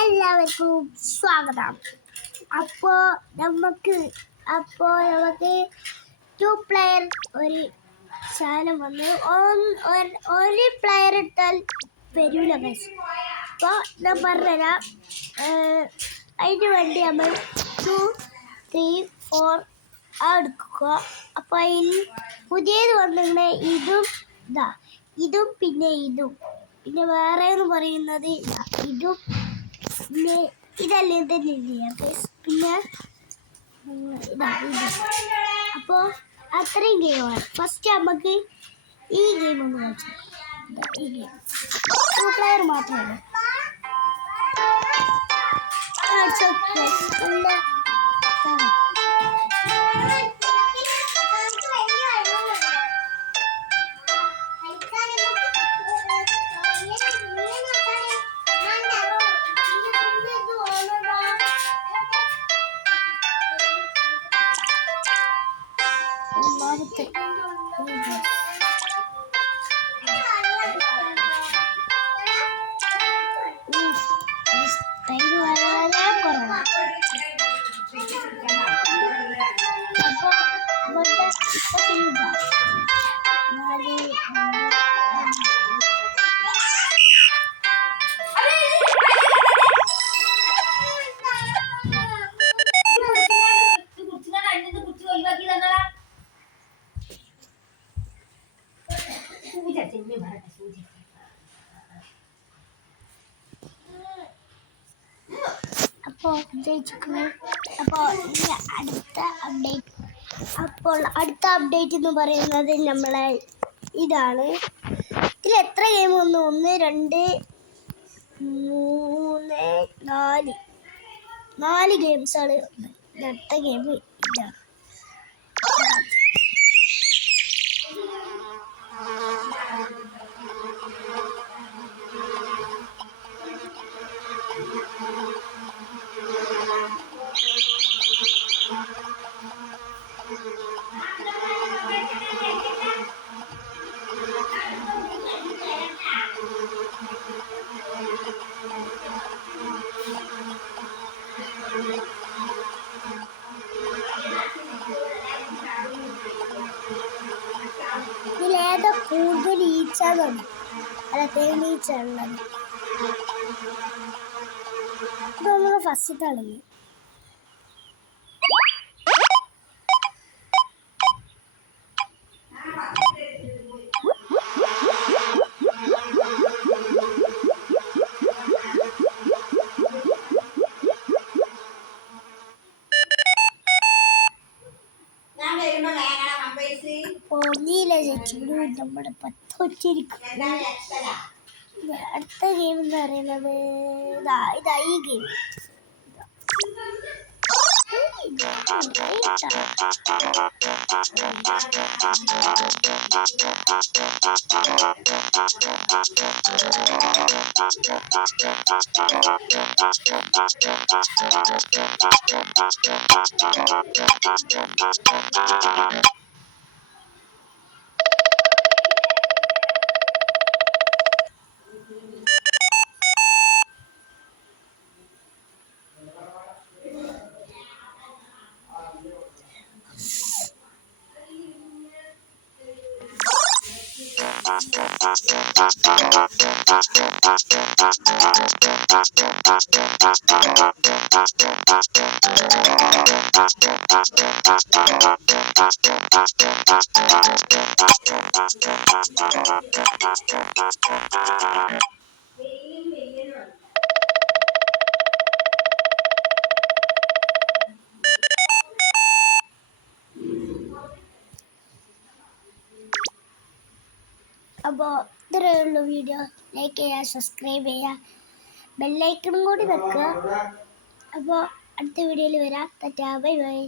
എല്ലാവർക്കും സ്വാഗതം. അപ്പോൾ നമുക്ക് 2 പ്ലെയർ ഒരു സാധനം വന്ന് ഒരു പ്ലെയർ ഇട്ടാൽ വരില്ല ബസ്. അപ്പോൾ ഞാൻ പറഞ്ഞുതരാം. അതിന് വേണ്ടി നമ്മൾ 2, 3, 4 എടുക്കുക. അപ്പോൾ അതിൽ പുതിയത് വന്നിങ്ങനെ ഇതും പിന്നെ വേറെ എന്ന് പറയുന്നത് ഇതും പിന്നെ ഇതല്ലേ പിന്നെ അപ്പോൾ അത്രയും ഗെയിമാണ്. ഫസ്റ്റ് നമുക്ക് ഈ ഗെയിം ഒന്ന് കളിച്ചാൽ ഈ ഗെയിം 2 പ്ലെയർ മാത്രമേ അടുത്ത അപ്ഡേറ്റ് എന്ന് പറയുന്നത് നമ്മളെ ഇതാണ്. ഇതിൽ എത്ര ഗെയിം വന്നു? 1, 2, 3, 4 ഗെയിംസാണ്. അടുത്ത ഗെയിം ഇതാണ്. ഇതിലേതാ കൂടുതൽ ഈച്ചകളുണ്ട്? അല്ല, തേനീച്ച ഉള്ളത്. ഇത് നമ്മൾ ഫസ്റ്റ് കളഞ്ഞു. നമ്മുടെ 10 വെച്ചിരിക്കും. അടുത്ത ഗെയിം എന്ന് പറയുന്നത് ഈ ഗെയിം. അപ്പോൾ ഇത്രയുള്ള വീഡിയോ ലൈക്ക് ചെയ്യുക, സബ്സ്ക്രൈബ് ചെയ്യുക, ബെല്ലൈക്കണും കൂടി വെക്കുക. അപ്പോൾ അടുത്ത വീഡിയോയിൽ വരാം. Tata, bye bye.